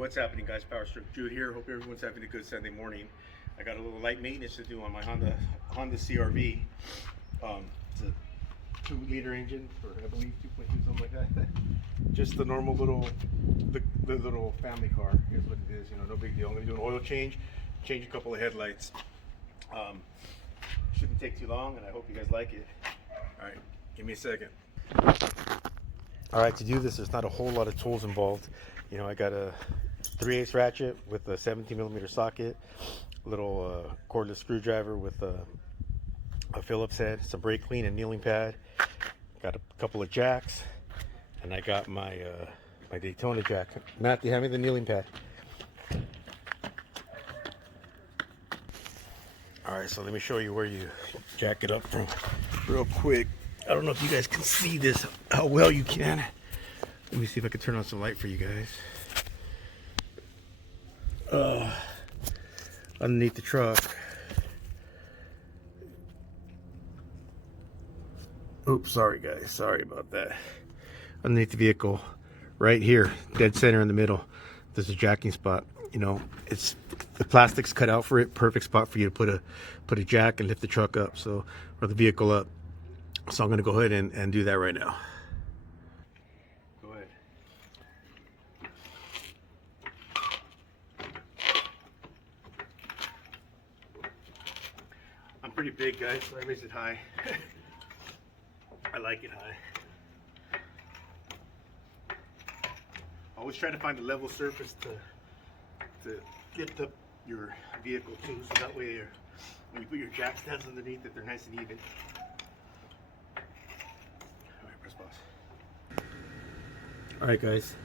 what's happening, guys? Power Stroke Jude here. Hope everyone's having a good Sunday morning. I got a little light maintenance to do on my Honda CR-V. It's a 2-liter engine, or I believe 2.2, something like that. Just the normal little, the little family car. Here's what it is. You know, no big deal. I'm gonna do an oil change a couple of headlights. Shouldn't take too long, and I hope you guys like it. All right, give me a second. All right, to do this, there's not a whole lot of tools involved. You know, I got a 3/8 ratchet with a 17mm socket, a little cordless screwdriver with a Phillips head, some brake clean and kneeling pad. Got a couple of jacks, and I got my my Daytona jack. Matthew, hand me the kneeling pad. All right, so let me show you where you jack it up from real quick. I don't know if you guys can see this, how well you can. Let me see if I can turn on some light for you guys. Underneath the truck. Oops, sorry guys, sorry about that. Underneath the vehicle, right here, dead center in the middle, there's a jacking spot. You know, it's the plastic's cut out for it. Perfect spot for you to put a jack and lift the truck up, so, or the vehicle up. So I'm gonna go ahead and do that right now. Go ahead. I'm pretty big, guys, so I raise it high. I like it high. Always try to find a level surface to lift up your vehicle too, so that way when you put your jack stands underneath it, they're nice and even. Alright, press pause. Alright guys,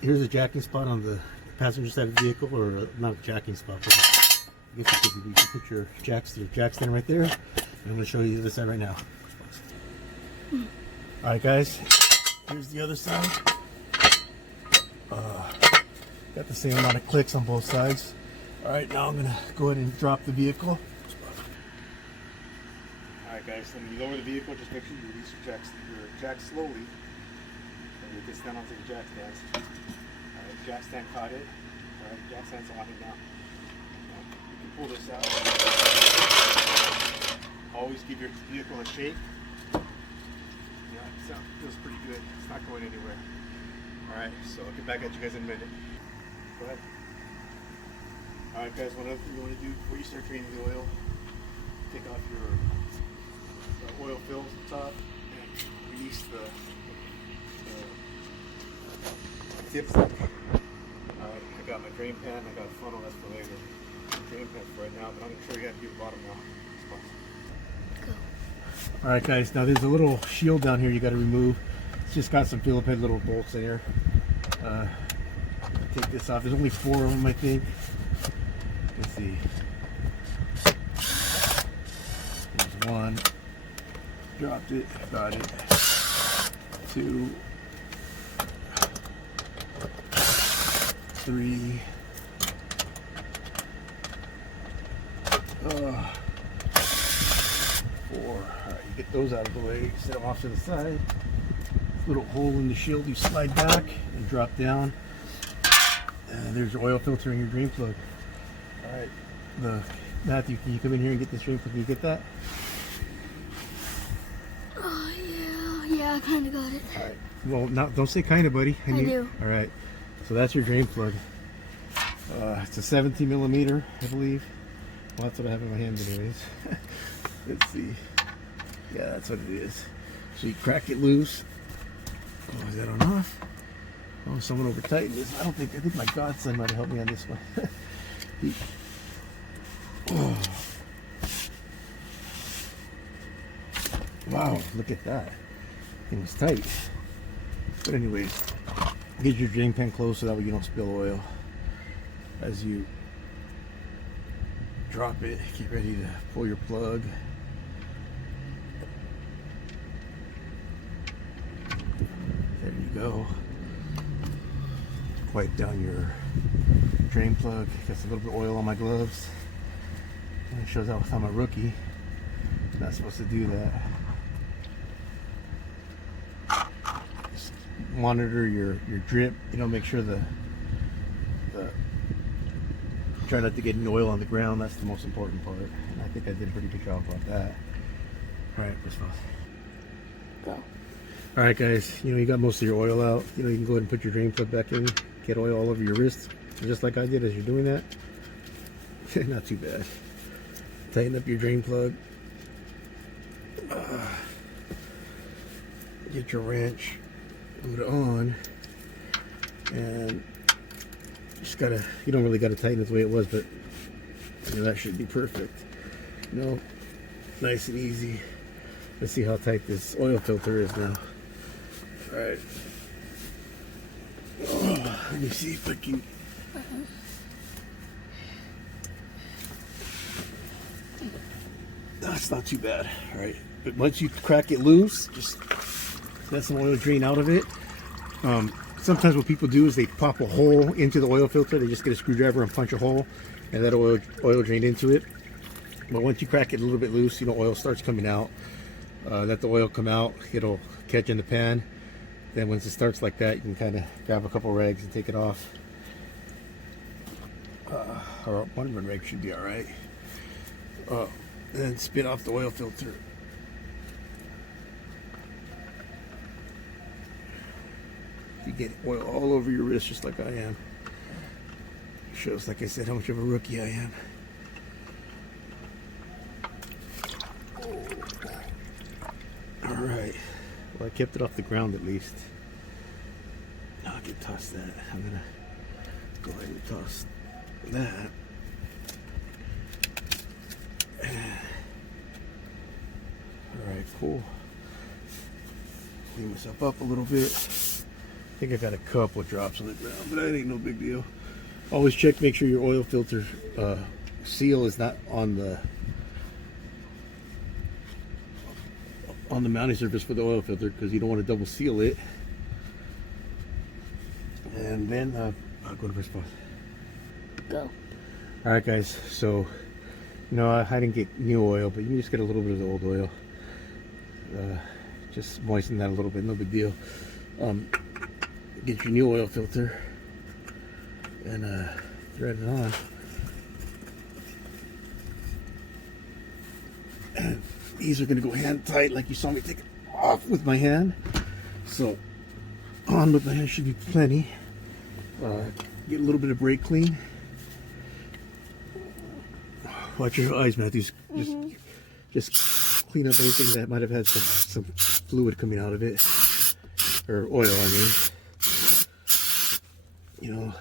here's a jacking spot on the passenger side of the vehicle, or not a jacking spot, but I guess you can put your jack stand right there. And I'm going to show you this side right now. Alright guys, here's the other side. Got the same amount of clicks on both sides. Alright, now I'm going to go ahead and drop the vehicle. Alright guys, so when you lower the vehicle, just make sure you release your jack slowly. And it gets down onto the jack stands. Alright, jack stand caught it. Alright, jack stand's on it now. You can pull this out. Always give your vehicle a shake. Yeah, it feels pretty good. It's not going anywhere. Alright, so I'll get back at you guys in a minute. Go ahead. Alright guys, one other thing you want to do before you start draining the oil, take off your oil fills at the top and release the tips. Alright, I got my drain pan, I got a funnel, that's for later. Drain pan for right now, but I'm going to show you how to do the bottom now. Alright guys, now there's a little shield down here you got to remove. It's just got some Phillips head little bolts in here. Take this off. There's only 4 of them, I think. Let's see. There's 1. Dropped it. Got it. 2. 3. 4. Alright, you get those out of the way. Set them off to the side. Little hole in the shield. You slide back and drop down. And there's your oil filter and your drain plug. Alright, Matthew, can you come in here and get this drain plug? Can you get that? Oh yeah, I kinda got it. Alright, well, now, don't say kinda, buddy. I do. Alright, so that's your drain plug. It's a 17mm, I believe. Well, that's what I have in my hand anyways. Let's see. Yeah, that's what it is. So you crack it loose. Oh, is that on off? Oh, someone over tightened this. I think my godson might have helped me on this one. Oh. Wow, look at that. It was tight. But anyways, get your drain pan closed so that way you don't spill oil. As you drop it, get ready to pull your plug. There you go. Wipe down your drain plug. Got a little bit of oil on my gloves. And it shows out I'm a rookie. I'm not supposed to do that. Just monitor your drip. You know, make sure the try not to get any oil on the ground. That's the most important part. And I think I did a pretty good job about that. All right, let's go. All right, guys. You know, you got most of your oil out. You know, you can go ahead and put your drain plug back in. Get oil all over your wrist, just like I did as you're doing that. Not too bad. Tighten up your drain plug. Get your wrench. Put it on. And just gotta, you don't really gotta tighten it the way it was, but you know, that should be perfect. You know, nice and easy. Let's see how tight this oil filter is now. All right. Oh, let me see if I can. That's not too bad. All right. But once you crack it loose, just let some oil drain out of it. Sometimes what people do is they pop a hole into the oil filter. They just get a screwdriver and punch a hole, and let oil drain into it. But once you crack it a little bit loose, you know, oil starts coming out. Let the oil come out. It'll catch in the pan. Then once it starts like that, you can kind of grab a couple rags and take it off. Or one rag should be all right. And then spin off the oil filter. You get oil all over your wrist just like I am. Shows, like I said, how much of a rookie I am. Alright. Well, I kept it off the ground at least. Now I can toss that. I'm gonna go ahead and toss that. Alright, cool. Clean myself up a little bit. I think I got a couple drops on the ground, but that ain't no big deal. Always check, make sure your oil filter seal is not on the mounting surface for the oil filter, because you don't want to double seal it. And then I'll go to first pause. Go. All right, guys. So, you know, I didn't get new oil, but you can just get a little bit of the old oil. Just moisten that a little bit, no big deal. Get your new oil filter and thread it on. And these are going to go hand tight, like you saw me take it off with my hand. So on with my hand should be plenty. Get a little bit of brake clean. Watch your eyes, Matthews. Just clean up anything that might have had some fluid coming out of it, or oil, I mean. You know,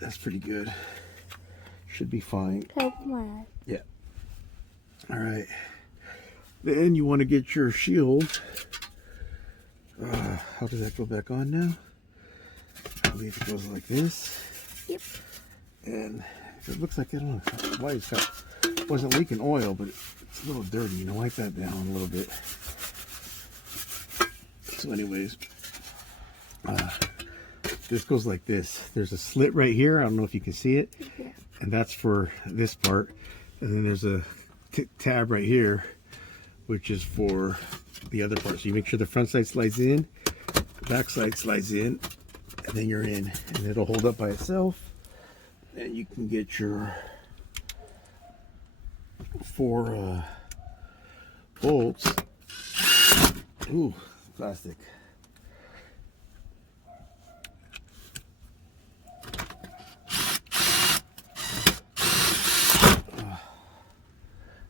that's pretty good. Should be fine. Help my eye. Yeah. All right. Then you want to get your shield. How does that go back on now? I believe it goes like this. Yep. And it looks like, I don't know why it's got, wasn't leaking oil, but it's a little dirty. You know, wipe that down a little bit. So anyways, this goes like this. There's a slit right here. I don't know if you can see it. Yeah. And that's for this part. And then there's a tab right here, which is for the other part. So you make sure the front side slides in, the back side slides in, and then you're in. And it'll hold up by itself. And you can get your 4 bolts. Ooh, plastic.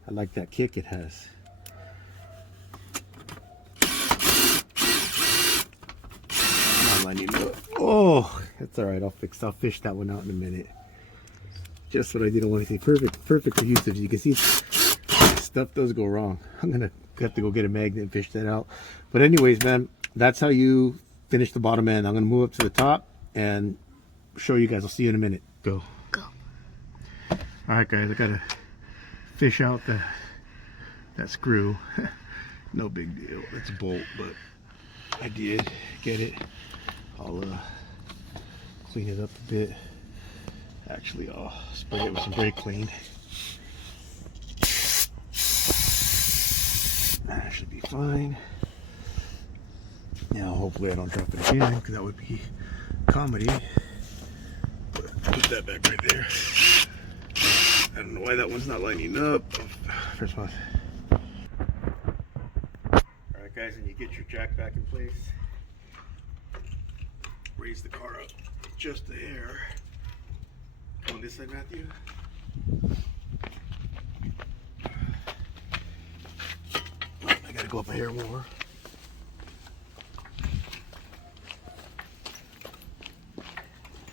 I like that kick it has. Come on, I need to. Oh, that's all right. I'll fish that one out in a minute. Just what I didn't want to say. Perfect adhesive. You can see stuff does go wrong. I'm gonna have to go get a magnet and fish that out. But anyways, man, that's how you finish the bottom end. I'm gonna move up to the top and show you guys. I'll see you in a minute. Go. Go. All right, guys. I gotta fish out that screw. No big deal. It's a bolt, but I did get it. I'll clean it up a bit. Actually, I'll spray it with some brake clean. That should be fine. Now, hopefully I don't drop it again, because that would be comedy. But put that back right there. I don't know why that one's not lining up. First one. Alright guys, and you get your jack back in place. Raise the car up just a hair. Come on this side, Matthew. I gotta go up a hair more.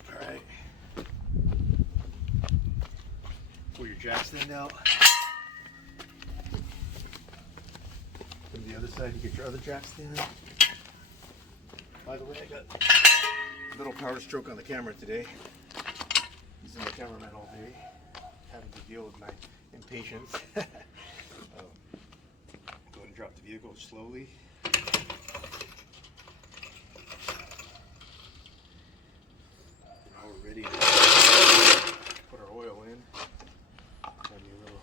Alright. Pull your jack stand out. From the other side, you get your other jack stand. By the way, I got a little power stroke on the camera today. Using my cameraman all day, having to deal with my impatience. Go ahead and drop the vehicle slowly. Now we're ready to put our oil in. Got me a little,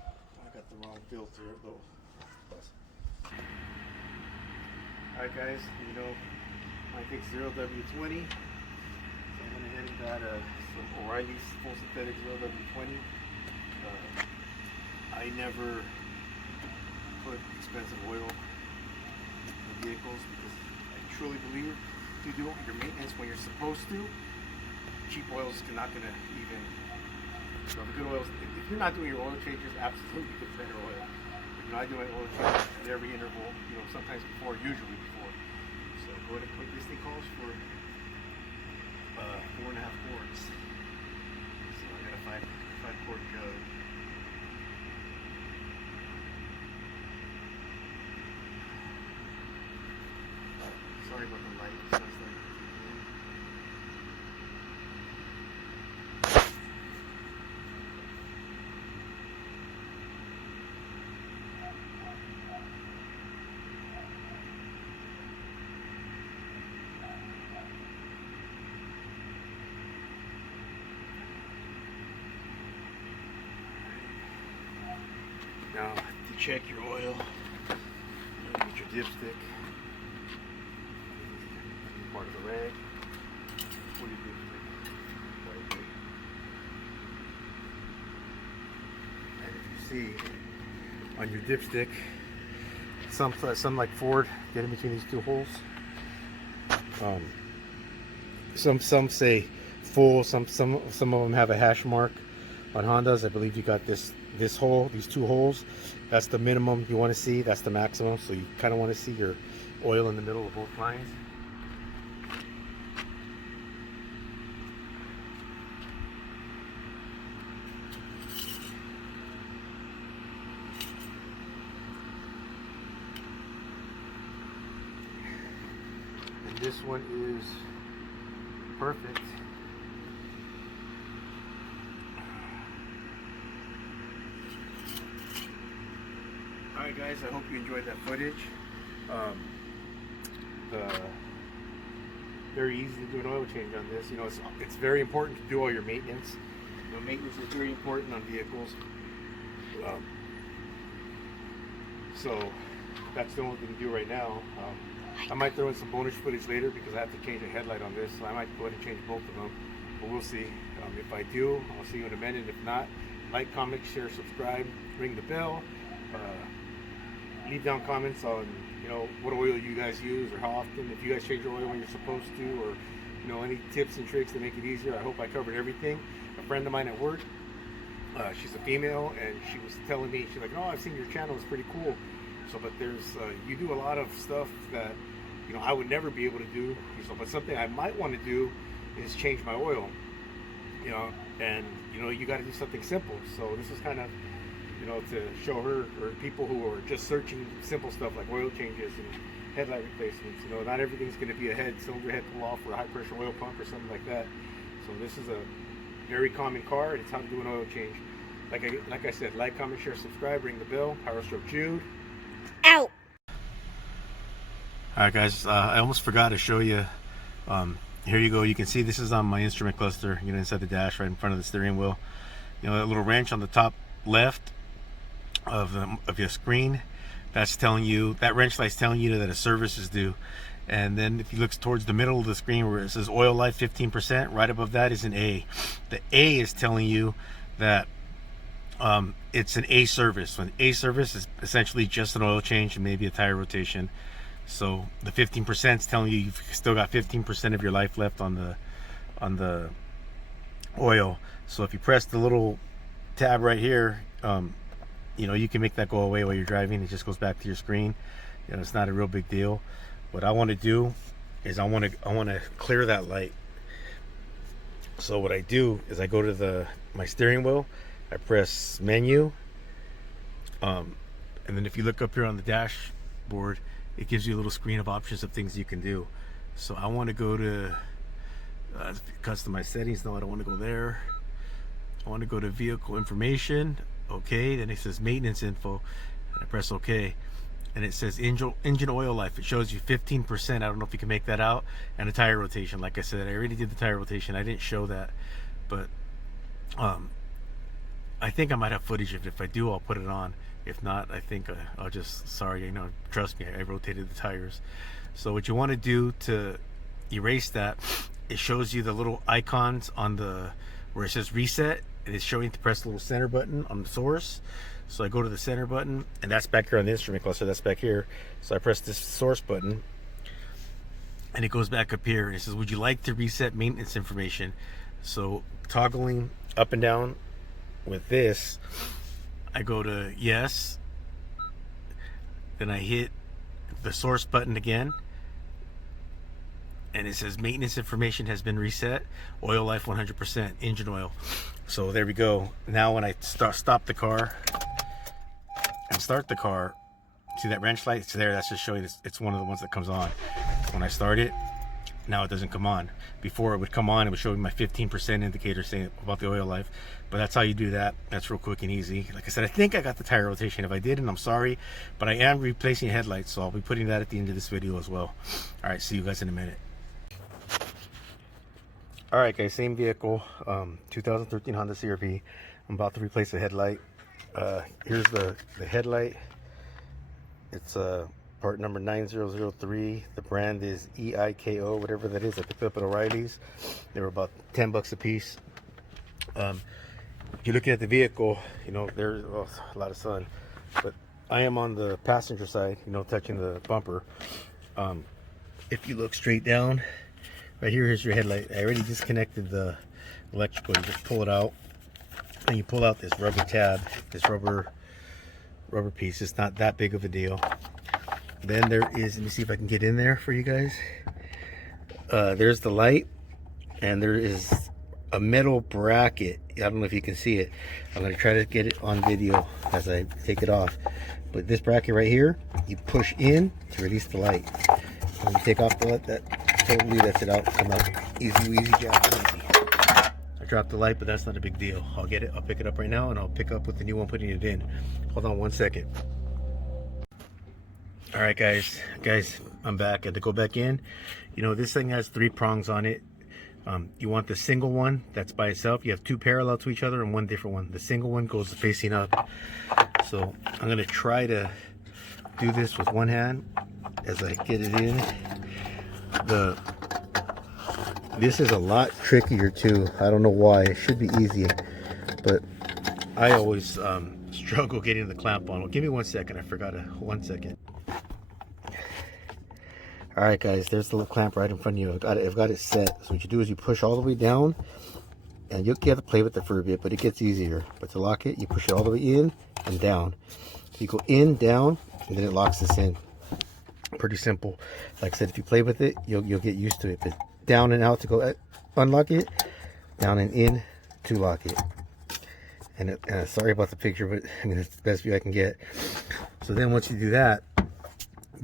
I got the wrong filter though. Alright guys, you know, I think 0W20. So I went ahead and got some O'Reilly's full synthetic 0W20. I never put expensive oil in vehicles because I truly believe if you do your maintenance when you're supposed to, cheap oils are not going to even. So the good oils, if you're not doing your oil changes, absolutely get better oil. But you know, I do my oil changes at every interval, you know, sometimes before, usually before. So go ahead and put this thing calls for 4.5 quarts. So I got a 5 quart jug. Sorry about the light. So it's like now to check your oil, get your dipstick. Part of the rag. What do you do? And if you see on your dipstick, some like Ford get in between these two holes. Some say full. Some of them have a hash mark. On Hondas, I believe you got this hole, these two holes. That's the minimum you want to see. That's the maximum. So you kind of want to see your oil in the middle of both lines. This one is perfect. Alright guys, I hope you enjoyed that footage. Very easy to do an oil change on this. You know, it's very important to do all your maintenance. You know, maintenance is very important on vehicles. So that's the only thing to do right now. I might throw in some bonus footage later because I have to change the headlight on this, so I might go ahead and change both of them, but we'll see. If I do, I'll see you in a minute. If not, like, comment, share, subscribe, ring the bell, leave down comments on, you know, what oil you guys use or how often, if you guys change your oil when you're supposed to, or, you know, any tips and tricks to make it easier. I hope I covered everything. A friend of mine at work, she's a female, and she was telling me, she's like, oh, I've seen your channel, it's pretty cool. So, but there's, you do a lot of stuff that, you know, I would never be able to do. So, but something I might want to do is change my oil, you know, and, you know, you got to do something simple. So this is kind of, you know, to show her, or people who are just searching simple stuff like oil changes and headlight replacements. You know, not everything's going to be a cylinder head pull off or a high pressure oil pump or something like that. So this is a very common car, and it's how to do an oil change. Like I said, like, comment, share, subscribe, ring the bell. Power Stroke Jude. Out. Alright guys, I almost forgot to show you. Here you go. You can see this is on my instrument cluster, you know, inside the dash right in front of the steering wheel. You know, that little wrench on the top left of your screen, that's telling you, that wrench light's telling you that a service is due. And then if you look towards the middle of the screen where it says oil life 15%, right above that is an A. The A is telling you that it's an A service. An A service is essentially just an oil change and maybe a tire rotation. So the 15% is telling you you've still got 15% of your life left on the oil. So if you press the little tab right here, you know, you can make that go away while you're driving. It just goes back to your screen. You know, it's not a real big deal. What I want to do is I want to clear that light. So what I do is I go to my steering wheel, I press menu, and then if you look up here on the dashboard, it gives you a little screen of options of things you can do. So I want to go to customize settings. No, I don't want to go there. I want to go to vehicle information. Okay, then it says maintenance info. I press OK, and it says engine oil life. It shows you 15%. I don't know if you can make that out. And a tire rotation. Like I said, I already did the tire rotation. I didn't show that, but I think I might have footage of it. If I do, I'll put it on. If not, I think I'll just, sorry, you know, trust me, I rotated the tires. So what you want to do to erase that, it shows you the little icons on where it says reset, and it's showing to press the little center button on the source. So I go to the center button, and that's back here on the instrument cluster, that's back here. So I press this source button, and it goes back up here, and it says, would you like to reset maintenance information? So toggling up and down with this, I go to yes, then I hit the source button again, and it says maintenance information has been reset, oil life 100%, engine oil. So there we go. Now when I stop the car and start the car, see that wrench light? It's there. That's just showing it's one of the ones that comes on. When I start it, now it doesn't come on. Before it would come on, it would show me my 15% indicator saying about the oil life. But that's how you do that. That's real quick and easy. Like I said, I think I got the tire rotation. If I didn't, I'm sorry, but I am replacing headlights, so I'll be putting that at the end of this video as well. All right, see you guys in a minute. All right, guys, same vehicle, 2013 Honda CR-V. I'm about to replace the headlight. Here's the headlight. It's part number 9003. The brand is EIKO, whatever that is. I picked it up at O'Reilly's. They were about 10 bucks a piece. If you're looking at the vehicle, you know, there's a lot of sun, but I am on the passenger side, you know, touching the bumper. If you look straight down, right here, here's your headlight. I already disconnected the electrical. You just pull it out, and you pull out this rubber tab, this rubber piece. It's not that big of a deal. Then there is, let me see if I can get in there for you guys. There's the light, and there is a metal bracket. I don't know if you can see it. I'm going to try to get it on video as I take it off. But this bracket right here, you push in to release the light. When you take off the light, that totally lets it out. Come out easy job, easy. I dropped the light, but that's not a big deal. I'll get it. I'll pick it up right now, and I'll pick up with the new one, putting it in. Hold on 1 second. All right, guys, I'm back. I had to go back in. You know, this thing has 3 prongs on it. You want the single one that's by itself. You have 2 parallel to each other and 1 different one. The single one goes facing up. So I'm gonna try to do this with one hand as I get it in. This is a lot trickier too. I don't know why. It should be easy, but I always struggle getting the clamp on. Well, give me 1 second. I forgot 1 second. All right, guys, there's the little clamp right in front of you. I've got it set. So what you do is you push all the way down, and you have to play with it for a bit, but it gets easier. But to lock it, you push it all the way in and down. You go in, down, and then it locks this in. Pretty simple. Like I said, if you play with it, you'll get used to it. But down and out to go unlock it, down and in to lock it. And sorry about the picture, but I mean, it's the best view I can get. So then once you do that,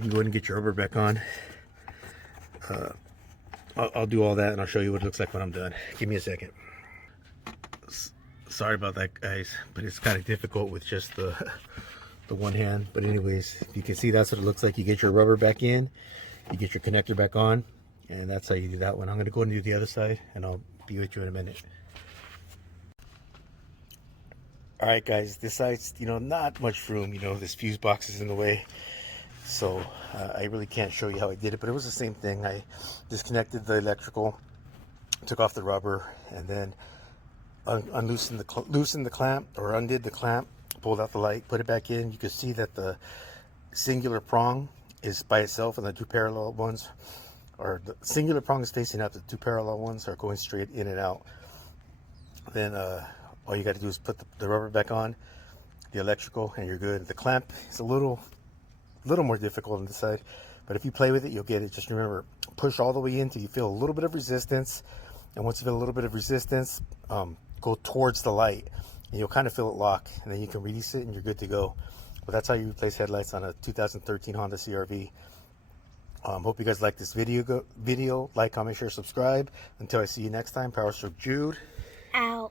you go ahead and get your rubber back on. I'll do all that, and I'll show you what it looks like when I'm done. Give me a second. Sorry about that, guys, but it's kind of difficult with just the one hand. But anyways, you can see that's what it looks like. You get your rubber back in, you get your connector back on, and that's how you do that one. I'm going to go and do the other side, and I'll be with you in a minute. All right, guys, this side's, not much room. This fuse box is in the way. So I really can't show you how I did it, but it was the same thing. I disconnected the electrical, took off the rubber, and then loosened the clamp, or undid the clamp, pulled out the light, put it back in. You could see that the singular prong is by itself, and the two parallel ones, or the singular prong is facing out, the two parallel ones are going straight in and out. Then all you got to do is put the rubber back on, the electrical, and you're good. The clamp is a little more difficult on this side, but if you play with it, you'll get it. Just remember, push all the way in till you feel a little bit of resistance, and once you feel a little bit of resistance, go towards the light, and you'll kind of feel it lock, and then you can release it, and you're good to go. But that's how you replace headlights on a 2013 Honda CR-V. Hope you guys like this video. Like, comment, share, subscribe. Until I see you next time, Power Stroke Jude. Out.